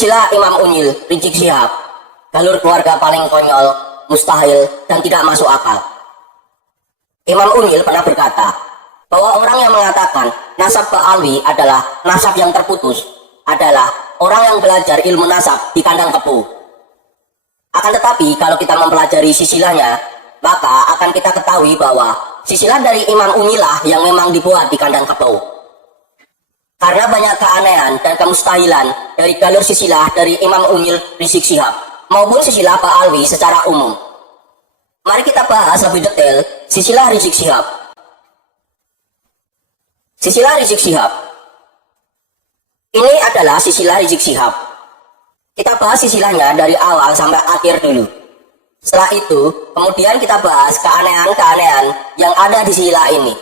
Silsilah Imam Unyil Rizik Syihab, jalur keluarga paling konyol, mustahil, dan tidak masuk akal. Imam Unyil pernah berkata bahwa orang yang mengatakan nasab Ba'alwi adalah nasab yang terputus adalah orang yang belajar ilmu nasab di kandang kepu. Akan tetapi kalau kita mempelajari sisilahnya, maka akan kita ketahui bahwa sisilah dari Imam Unyilah yang memang dibuat di kandang kepu. Karena banyak keanehan dan kemustahilan dari jalur sisilah dari Imam Unyil Rizik Syihab maupun sisilah Ba'alwi secara umum. Mari kita bahas lebih detail sisilah Rizik Syihab. Sisilah Rizik Syihab. Ini adalah sisilah Rizik Syihab. Kita bahas sisilahnya dari awal sampai akhir dulu. Setelah itu, kemudian kita bahas keanehan-keanehan yang ada di sisilah ini.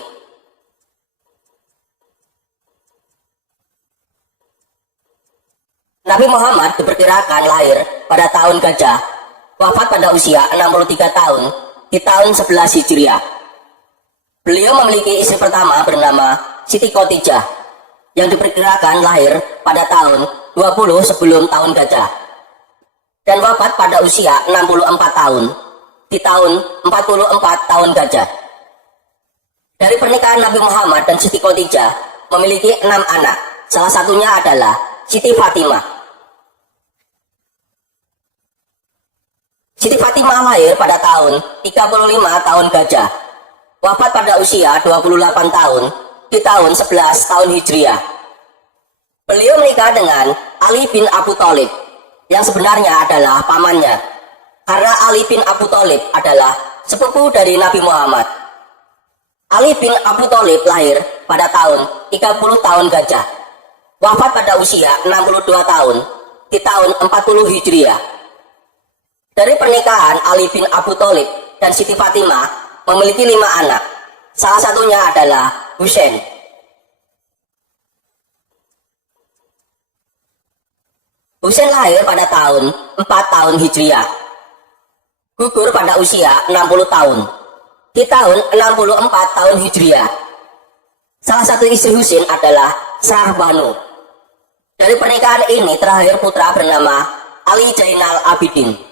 Nabi Muhammad diperkirakan lahir pada tahun Gajah, wafat pada usia 63 tahun di tahun 11 Hijriah. Beliau memiliki istri pertama bernama Siti Khotijah yang diperkirakan lahir pada tahun 20 sebelum tahun Gajah dan wafat pada usia 64 tahun di tahun 44 tahun Gajah. Dari pernikahan Nabi Muhammad dan Siti Khotijah memiliki 6 anak. Salah satunya adalah Siti Fatimah. Siti Fatimah lahir pada tahun 35 tahun Gajah, wafat pada usia 28 tahun di tahun 11 tahun Hijriah. Beliau menikah dengan Ali bin Abu Thalib yang sebenarnya adalah pamannya, karena Ali bin Abu Thalib adalah sepupu dari Nabi Muhammad. Ali bin Abu Thalib lahir pada tahun 30 tahun Gajah, wafat pada usia 62 tahun di tahun 40 Hijriah. Dari pernikahan Ali bin Abu Thalib dan Siti Fatimah memiliki 5 anak. Salah satunya adalah Husain. Husain lahir pada tahun 4 tahun Hijriah. Gugur pada usia 60 tahun di tahun 64 tahun Hijriah. Salah satu istri Husain adalah Sarah Banu. Dari pernikahan ini terlahir putra bernama Ali Zainal Abidin.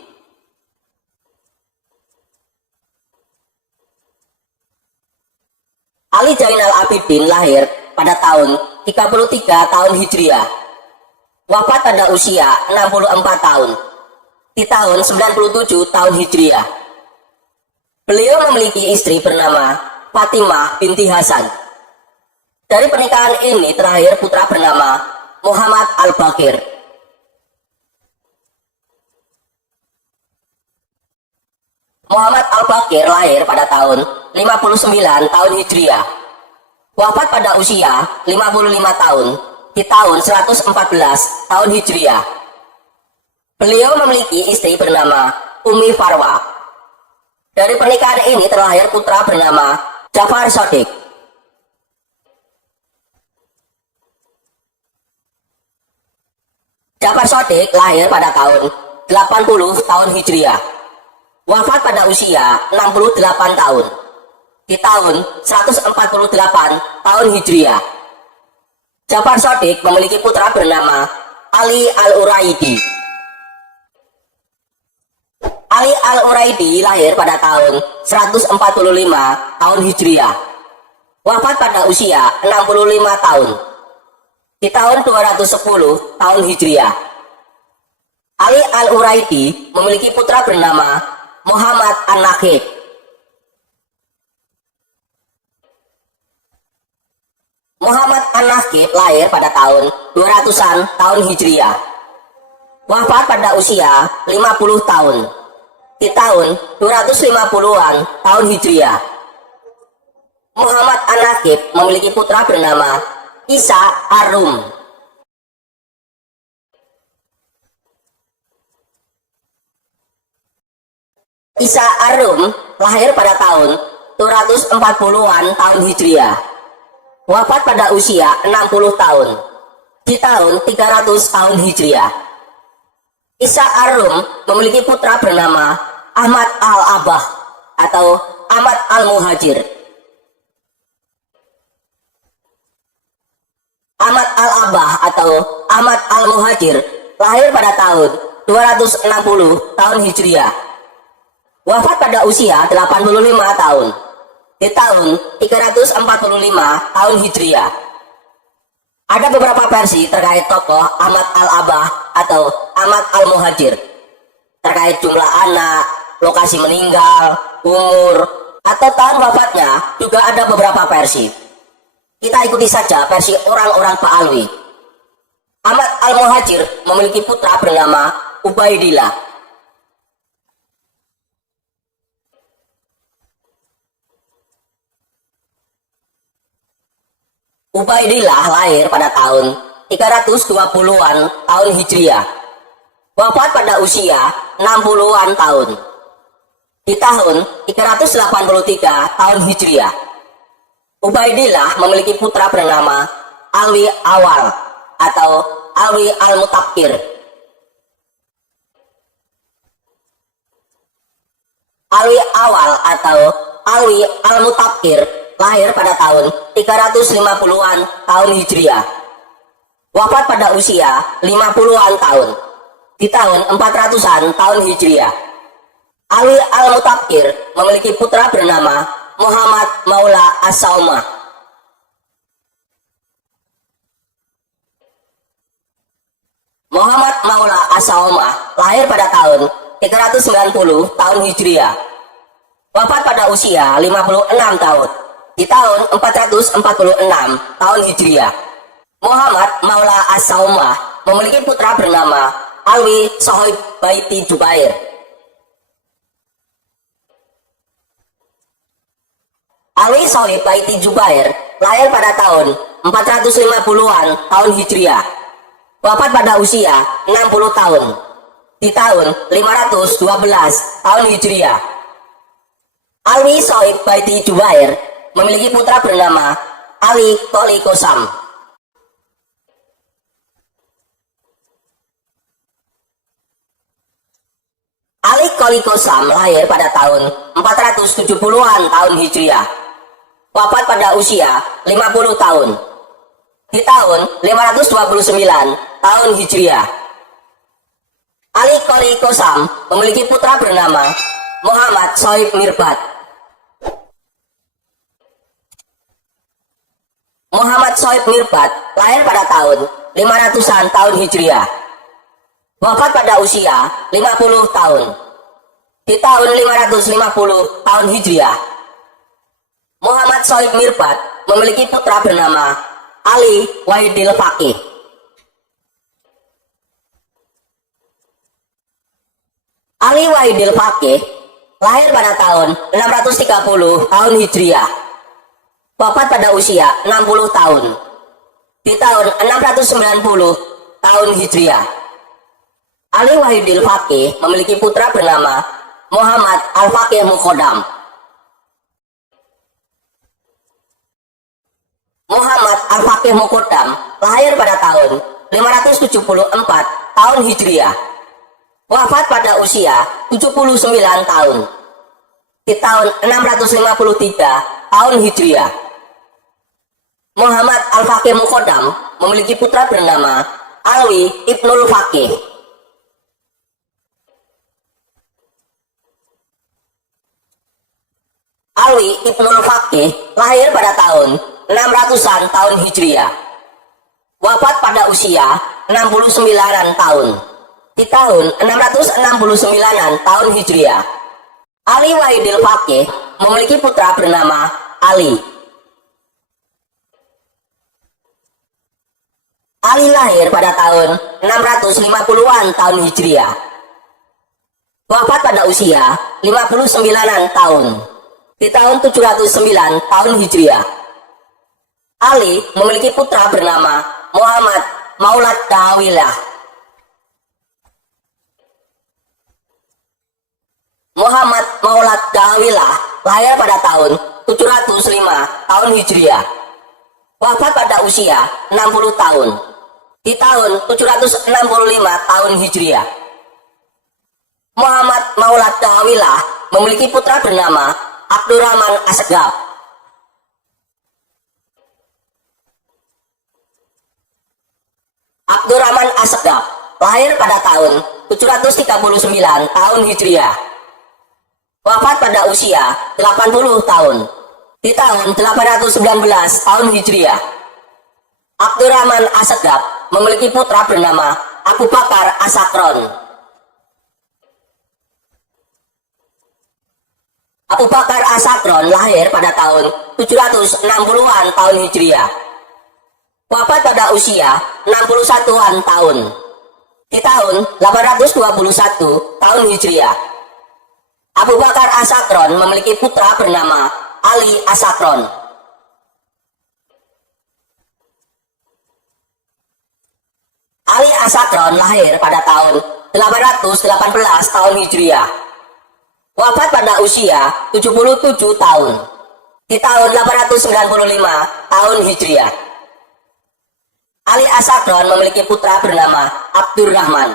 Ali Zainal Abidin lahir pada tahun 33 tahun Hijriah. Wafat pada usia 64 tahun di tahun 97 tahun Hijriah. Beliau memiliki istri bernama Fatimah binti Hasan. Dari pernikahan ini terlahir putra bernama Muhammad Al-Baqir. Muhammad Al-Baqir lahir pada tahun 59 tahun Hijriah. Wafat pada usia 55 tahun di tahun 114 tahun Hijriah. Beliau memiliki istri bernama Umi Farwa. Dari pernikahan ini terlahir putra bernama Ja'far Shadiq. Ja'far Shadiq lahir pada tahun 80 tahun Hijriah. Wafat pada usia 68 tahun di tahun 148 tahun Hijriah. Ja'far Shadiq memiliki putra bernama Ali Al-Uraidi. Ali Al-Uraidi lahir pada tahun 145 tahun Hijriah. Wafat pada usia 65 tahun di tahun 210 tahun Hijriah. Ali Al-Uraidi memiliki putra bernama Muhammad An-Nakhid. Muhammad An-Nakhid lahir pada tahun 200-an tahun Hijriah. Wafat pada usia 50 tahun di tahun 250-an tahun Hijriah. Muhammad An-Nakhid memiliki putra bernama Isa Ar-Rum. Isa Ar-Rum lahir pada tahun 240-an tahun Hijriah. Wafat pada usia 60 tahun di tahun 300 tahun Hijriah. Isa Ar-Rum memiliki putra bernama Ahmad Al-Abah atau Ahmad Al-Muhajir. Ahmad Al-Abah atau Ahmad Al-Muhajir lahir pada tahun 260 tahun Hijriah. Wafat pada usia 85 tahun di tahun 345 tahun Hijriah. Ada beberapa versi terkait tokoh Ahmad Al-Abah atau Ahmad Al-Muhajir, terkait jumlah anak, lokasi meninggal, umur, atau tahun wafatnya. Juga ada beberapa versi. Kita ikuti saja versi orang-orang Pak Alwi. Ahmad Al-Muhajir memiliki putra bernama Ubaidillah. Ubaidillah lahir pada tahun 320-an tahun Hijriah. Wafat pada usia 60-an tahun di tahun 383 tahun Hijriah. Ubaidillah memiliki putra bernama Alwi Awal atau Alwi Al-Mutakkir. Alwi Awal atau Alwi Al-Mutakkir lahir pada tahun 350-an tahun Hijriah. Wafat pada usia 50-an tahun di tahun 400-an tahun Hijriah. Alwi Al-Mutakkir memiliki putra bernama Muhammad Maula As-Saumah. Muhammad Maula As-Saumah lahir pada tahun 390 tahun Hijriah. Wafat pada usia 56 tahun di tahun 446 tahun Hijriah. Muhammad Maula As-Saumah memiliki putra bernama Alwi Sohib Baiti Jubair. Alwi Sohib Baiti Jubair lahir pada tahun 450-an tahun Hijriah. Wafat pada usia 60 tahun di tahun 512 tahun Hijriah. Alwi Sohib Baiti Jubair memiliki putra bernama Ali Qoli Qosam. Ali Qoli Qosam lahir pada tahun 470-an tahun Hijriah. Wafat pada usia 50 tahun di tahun 529 tahun Hijriah. Ali Qoli Qosam memiliki putra bernama Muhammad Sohib Mirbat. Muhammad Sohib Mirbat lahir pada tahun 500-an tahun Hijriah. Wafat pada usia 50 tahun di tahun 550 tahun Hijriah. Muhammad Sohib Mirbat memiliki putra bernama Ali Wahidil Faqih. Ali Wahidil Faqih lahir pada tahun 630 tahun Hijriah. Wafat pada usia 60 tahun di tahun 690 tahun Hijriah. Ali Wahidil Faqih memiliki putra bernama Muhammad Al-Faqih Muqaddam. Muhammad Al-Faqih Muqaddam lahir pada tahun 574 tahun Hijriah. Wafat pada usia 79 tahun di tahun 653 tahun Hijriah. Muhammad Al-Faqih Muqaddam memiliki putra bernama Alwi Ibnul Faqih. Alwi Ibnul Faqih lahir pada tahun 600-an tahun Hijriah. Wafat pada usia 69-an tahun di tahun 669-an tahun Hijriah. Ali Wahidil Faqih memiliki putra bernama Ali. Ali lahir pada tahun 650-an tahun Hijriah. Wafat pada usia 59-an tahun di tahun 709 tahun Hijriah. Ali memiliki putra bernama Muhammad Maulad Dawilah. Muhammad Maulad Dawilah lahir pada tahun 705 tahun Hijriah. Wafat pada usia 60 tahun di tahun 765 tahun Hijriah. Muhammad Maulad Dawilah memiliki putra bernama Abdurrahman Asgaf. Abdurrahman Asgaf lahir pada tahun 739 tahun Hijriah. Wafat pada usia 80 tahun di tahun 819 tahun Hijriah. Abdurrahman As-Sagaf memiliki putra bernama Abu Bakar As-Sakron. Abu Bakar As-Sakron lahir pada tahun 760-an tahun Hijriah. Wafat pada usia 61-an tahun di tahun 821 tahun Hijriah. Abu Bakar As-Sakron memiliki putra bernama Ali As-Sakron. Ali As-Sakron lahir pada tahun 818 tahun Hijriah. Wafat pada usia 77 tahun di tahun 895 tahun Hijriah. Ali As-Sakron memiliki putra bernama Abdurrahman.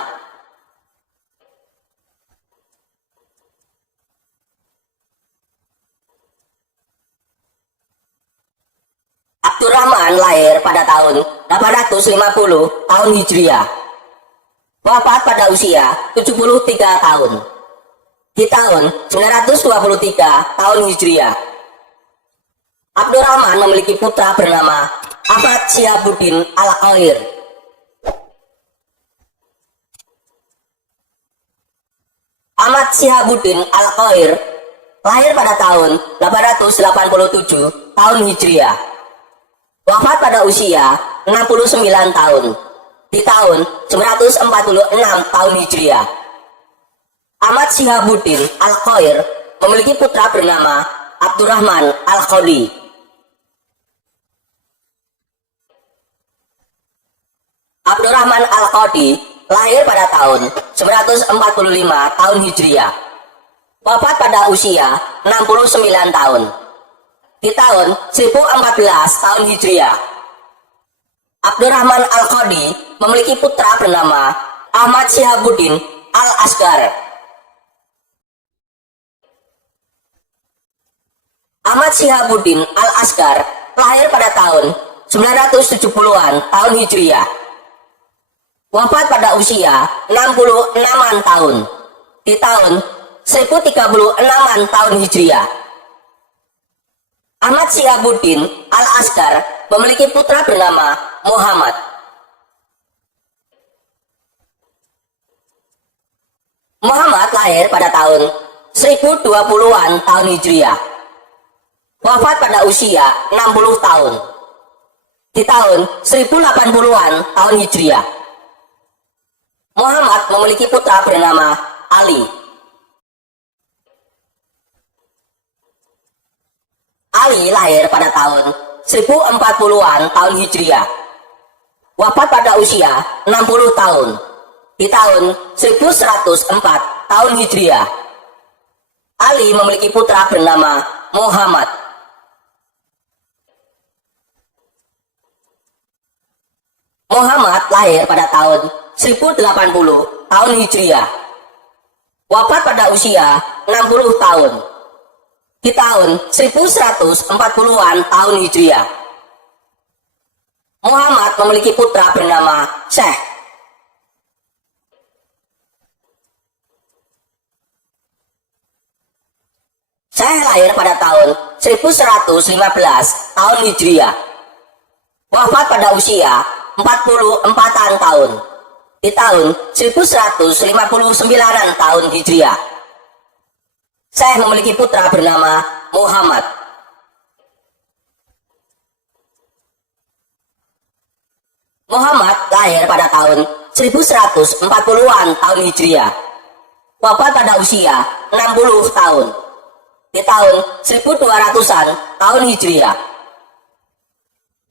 Abdurrahman lahir pada tahun 850 tahun Hijriah. Wafat pada usia 73 tahun di tahun 923 tahun Hijriah. Abdurrahman memiliki putra bernama Ahmad Syihabuddin Al-Khair. Ahmad Syihabuddin Al-Khair lahir pada tahun 887 tahun Hijriah. Wafat pada usia 69 tahun di tahun 946 tahun Hijriah. Ahmad Syihabuddin Al-Khair memiliki putra bernama Abdurrahman Al-Khodi. Abdurrahman Al-Khodi lahir pada tahun 945 tahun Hijriah. Wafat pada usia 69 tahun di tahun 1014 tahun Hijriah. Abdurrahman Al-Khodi memiliki putra bernama Ahmad Syihabuddin Al-Asgar. Ahmad Syihabuddin Al-Asgar lahir pada tahun 970-an tahun Hijriah. Wafat pada usia 66-an tahun di tahun 1036-an tahun Hijriah. Ahmad Syihabuddin Al-Asgar memiliki putra bernama Muhammad. Muhammad lahir pada tahun 1020-an tahun Hijriah. Wafat pada usia 60 tahun di tahun 1080-an tahun Hijriah. Muhammad memiliki putra bernama Ali. Ali lahir pada tahun 1040-an tahun Hijriah. Wafat pada usia 60 tahun di tahun 1104 tahun Hijriah. Ali memiliki putra bernama Muhammad. Muhammad lahir pada tahun 1080 tahun Hijriah. Wafat pada usia 60 tahun di tahun 1140-an tahun Hijriah. Muhammad memiliki putra bernama Syekh. Syekh lahir pada tahun 1115 tahun Hijriah. Wafat pada usia 44-an tahun di tahun 1159-an tahun Hijriah. Syekh memiliki putra bernama Muhammad. Muhammad lahir pada tahun 1140-an tahun Hijriah. Wafat pada usia 60 tahun di tahun 1200-an tahun Hijriah.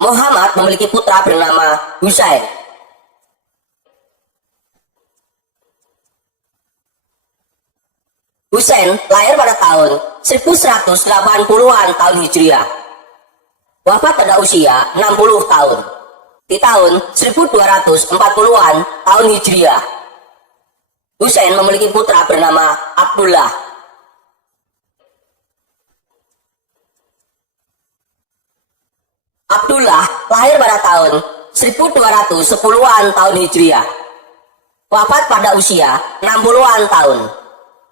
Muhammad memiliki putra bernama Husain. Husain lahir pada tahun 1180-an tahun Hijriah. Wafat pada usia 60 tahun di tahun 1240-an tahun Hijriah. Husain memiliki putra bernama Abdullah. Abdullah lahir pada tahun 1210-an tahun Hijriah. Wafat pada usia 60-an tahun.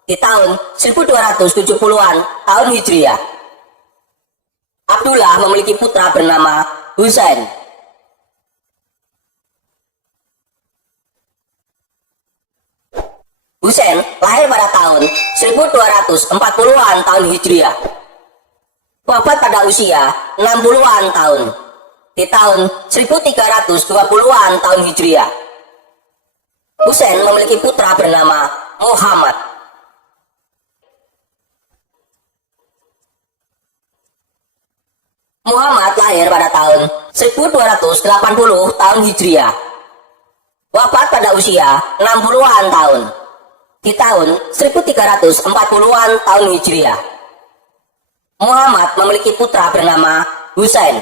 Di tahun 1270-an tahun Hijriah. Abdullah memiliki putra bernama Husain. Husain lahir pada tahun 1240-an tahun Hijriah. Wafat pada usia 60-an tahun. Di tahun 1320-an tahun Hijriah. Husain memiliki putra bernama Muhammad. Muhammad lahir pada tahun 1280 tahun Hijriah. Wafat pada usia 60-an tahun. Di tahun 1340-an tahun Hijriah. Muhammad memiliki putra bernama Husain.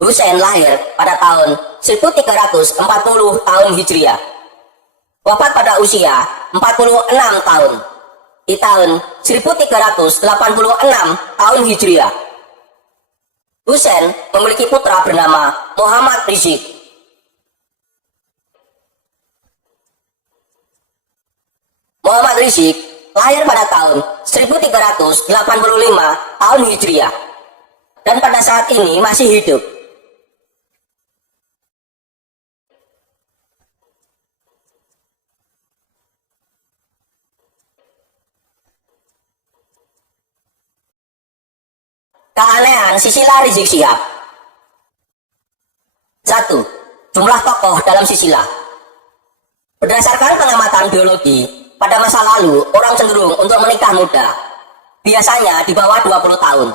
Husain lahir pada tahun 1340 tahun Hijriah. Wafat pada usia 46 tahun. Di tahun 1386 tahun Hijriah. Husain memiliki putra bernama Muhammad Rizieq. Muhammad Rizieq lahir pada tahun 1385 tahun Hijriah dan pada saat ini masih hidup. Keanehan Silsilah Rizik Syihab. 1. Jumlah tokoh dalam silsilah. Berdasarkan pengamatan biologi, pada masa lalu orang cenderung untuk menikah muda, biasanya di bawah 20 tahun.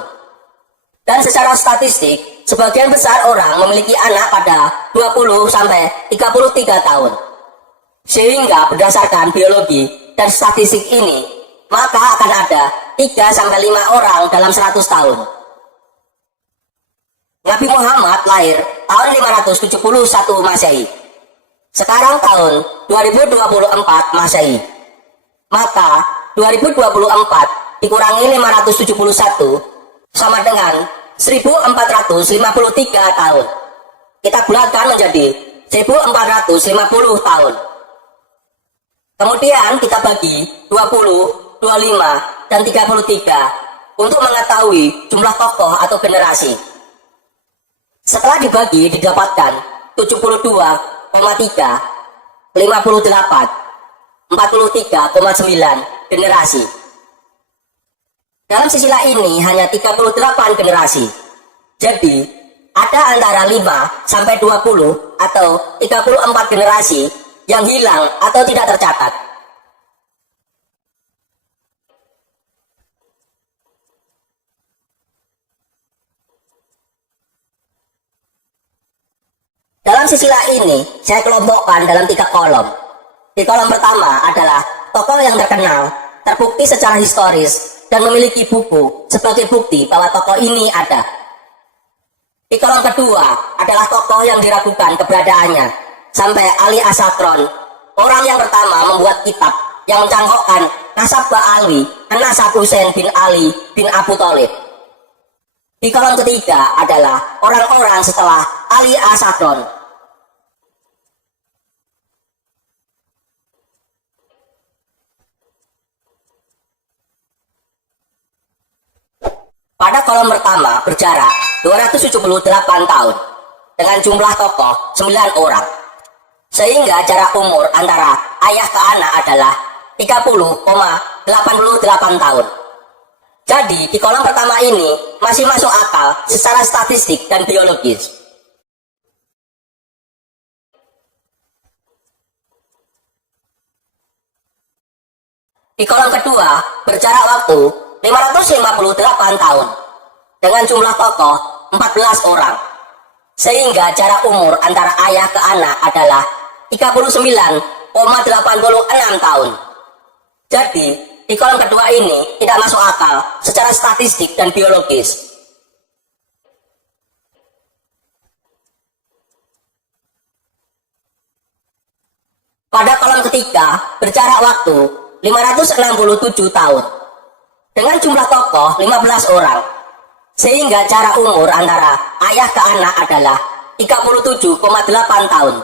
Dan secara statistik, sebagian besar orang memiliki anak pada 20 sampai 33 tahun. Sehingga berdasarkan biologi dan statistik ini, maka akan ada 3 sampai 5 orang dalam 100 tahun. Nabi Muhammad lahir tahun 571 Masehi. Sekarang tahun 2024 Masehi. Maka 2024 dikurangi 571 sama dengan 1453 tahun. Kita bulatkan menjadi 1450 tahun. Kemudian kita bagi 20, 25, dan 33 untuk mengetahui jumlah tokoh atau generasi. Setelah dibagi didapatkan 72,3, 58, 43,9 generasi. Dalam silsilah ini hanya 38 generasi. Jadi, ada antara 5 sampai 20 atau 34 generasi yang hilang atau tidak tercatat. Dalam silsilah ini, saya kelompokkan dalam 3 kolom. Di kolom pertama adalah tokoh yang terkenal, terbukti secara historis, dan memiliki buku sebagai bukti bahwa tokoh ini ada. Di kolom kedua adalah tokoh yang diragukan keberadaannya, sampai Ali As-Sakron, orang yang pertama membuat kitab yang mencanggokkan nasab Ali dan nasab Husain bin Ali bin Abu Thalib. Di kolom ketiga adalah orang-orang setelah Ali As-Sakron. Pada kolom pertama berjarak 278 tahun dengan jumlah tokoh 9 orang. Sehingga jarak umur antara ayah ke anak adalah 30,88 tahun. Jadi di kolom pertama ini masih masuk akal secara statistik dan biologis. Di kolom kedua berjarak waktu 558 tahun dengan jumlah tokoh 14 orang. Sehingga jarak umur antara ayah ke anak adalah 39,86 tahun. Jadi, di kolom kedua ini tidak masuk akal secara statistik dan biologis. Pada kolom ketiga berjarak waktu 567 tahun dengan jumlah tokoh 15 orang, sehingga jarak umur antara ayah ke anak adalah 37,8 tahun.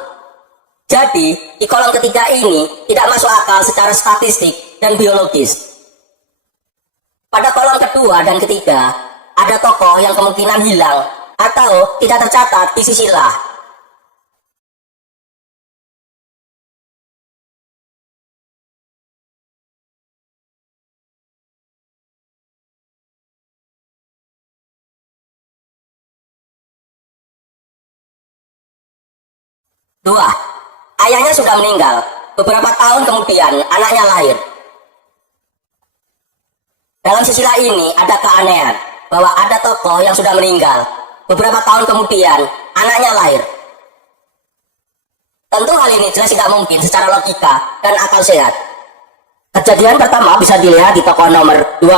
Jadi, di kolom ketiga ini tidak masuk akal secara statistik dan biologis. Pada kolom kedua dan ketiga, ada tokoh yang kemungkinan hilang atau tidak tercatat di sisilah. Dua, ayahnya sudah meninggal. Beberapa tahun kemudian anaknya lahir. Dalam sisilah ini ada keanehan bahwa ada tokoh yang sudah meninggal. Beberapa tahun kemudian anaknya lahir. Tentu hal ini jelas tidak mungkin secara logika dan akal sehat. Kejadian pertama bisa dilihat di tokoh nomor 12,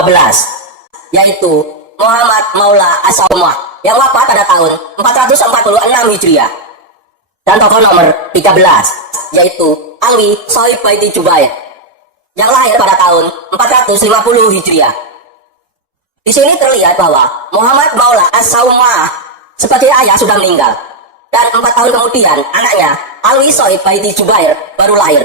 yaitu Muhammad Maula As-Saumah yang wafat pada tahun 446 Hijriah. Dan tokoh nomor 13, yaitu Alwi Sohib Baiti Jubair yang lahir pada tahun 450 Hijriah. Di sini terlihat bahwa Muhammad Maula As-Saumah sebagai ayah sudah meninggal, dan 4 tahun kemudian anaknya Alwi Sohib Baiti Jubair baru lahir.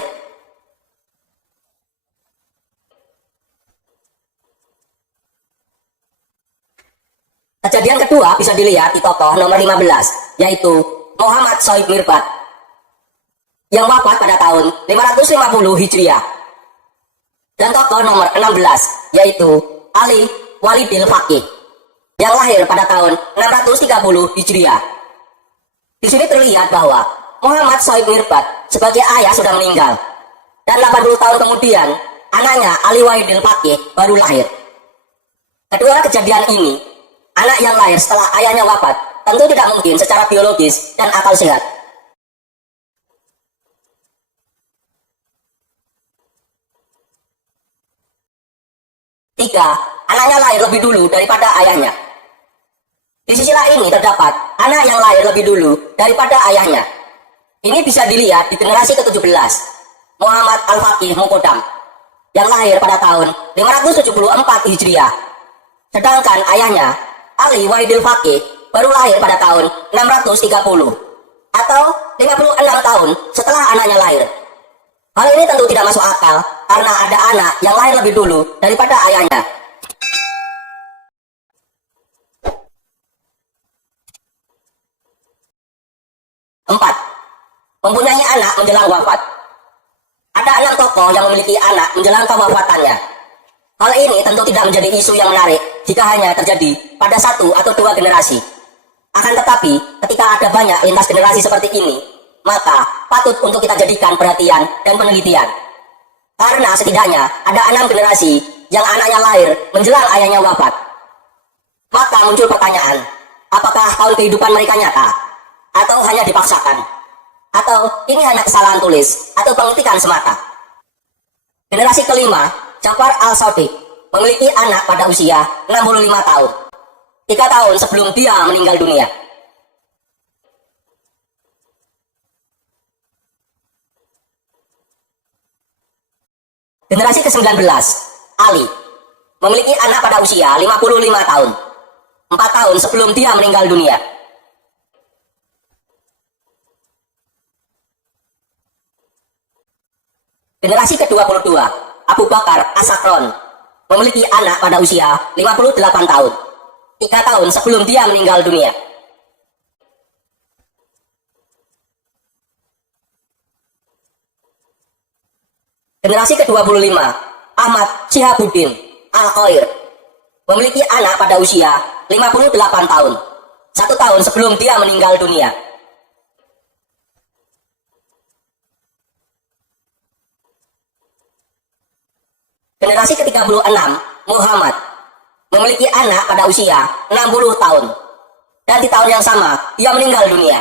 Kejadian kedua bisa dilihat di tokoh nomor 15, yaitu Muhammad Sohib Mirbat yang wafat pada tahun 550 Hijriah. Dan tokoh nomor 16, yaitu Ali Walidil Faqih yang lahir pada tahun 630 Hijriah. Di sini terlihat bahwa Muhammad Sohib Mirbat sebagai ayah sudah meninggal, dan 80 tahun kemudian anaknya Ali Walidil Faqih baru lahir. Kedua kejadian ini, anak yang lahir setelah ayahnya wafat, tentu tidak mungkin secara biologis dan akal sehat. Tiga, anaknya lahir lebih dulu daripada ayahnya. Di sisilah ini terdapat anak yang lahir lebih dulu daripada ayahnya. Ini bisa dilihat di generasi ke-17, Muhammad Al-Faqih Muqaddam, yang lahir pada tahun 574 Hijriah. Sedangkan ayahnya, Ali Walidil Faqih, baru lahir pada tahun 630 atau 56 tahun setelah anaknya lahir. Hal ini tentu tidak masuk akal karena ada anak yang lahir lebih dulu daripada ayahnya. Empat, mempunyai anak menjelang wafat. Ada 6 tokoh yang memiliki anak menjelang kewafatannya. Hal ini tentu tidak menjadi isu yang menarik jika hanya terjadi pada 1 atau 2 generasi. Akan tetapi, ketika ada banyak lintas generasi seperti ini, maka patut untuk kita jadikan perhatian dan penelitian. Karena setidaknya ada 6 generasi yang anaknya lahir menjelang ayahnya wafat. Maka muncul pertanyaan, apakah tahun kehidupan mereka nyata? Atau hanya dipaksakan? Atau ini hanya kesalahan tulis atau pengetikan semata? Generasi kelima, Jafar Al-Sadiq, memiliki anak pada usia 65 tahun. 3 tahun sebelum dia meninggal dunia. Generasi ke-19, Ali, memiliki anak pada usia 55 tahun. 4 tahun sebelum dia meninggal dunia. Generasi ke-22, Abu Bakar As-Sakron, memiliki anak pada usia 58 tahun. 3 tahun sebelum dia meninggal dunia. Generasi ke-25, Ahmad Syihabuddin Al-Khair, memiliki anak pada usia 58 tahun. 1 tahun sebelum dia meninggal dunia. Generasi ke-36, Muhammad, memiliki anak pada usia 60 tahun. Dan di tahun yang sama, dia meninggal dunia.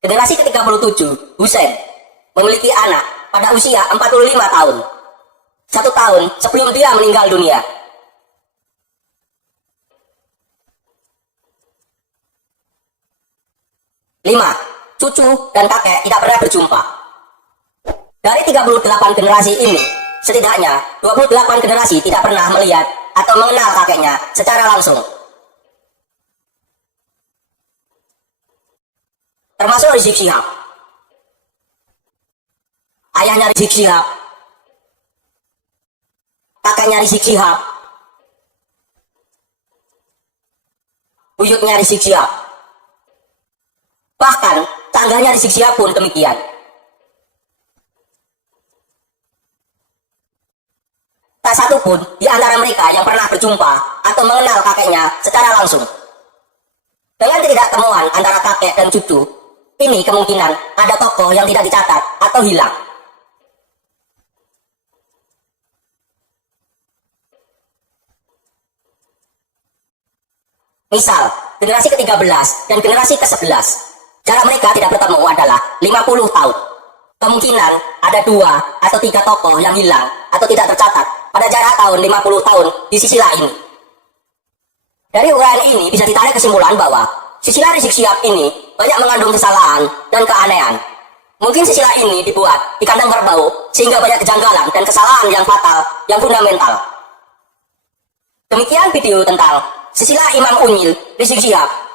Generasi ke-37, Husain, memiliki anak pada usia 45 tahun. 1 tahun sebelum dia meninggal dunia. Lima, cucu dan kakek tidak pernah berjumpa. Dari 38 generasi ini, setidaknya 28 generasi tidak pernah melihat atau mengenal kakeknya secara langsung. Termasuk Rizik Syihab. Ayahnya Rizik Syihab, kakeknya Rizik Syihab, buyutnya Rizik Syihab, bahkan tangganya Rizik Syihab pun demikian. Tak satu pun di antara mereka yang pernah berjumpa atau mengenal kakeknya secara langsung. Dengan ketidaktemuan antara kakek dan cucu, ini kemungkinan ada tokoh yang tidak dicatat atau hilang. Misal, generasi ke-13 dan generasi ke-11, jarak mereka tidak bertemu adalah 50 tahun. Kemungkinan ada 2 atau 3 tokoh yang hilang atau tidak tercatat pada jarak tahun 50 tahun di sisi lain. Dari uraian ini bisa ditarik kesimpulan bahwa silsilah Rizik Syihab ini banyak mengandung kesalahan dan keanehan. Mungkin silsilah ini dibuat di kandang kerbau sehingga banyak kejanggalan dan kesalahan yang fatal, yang fundamental. Demikian video tentang silsilah Imam Unyil Rizik Syihab.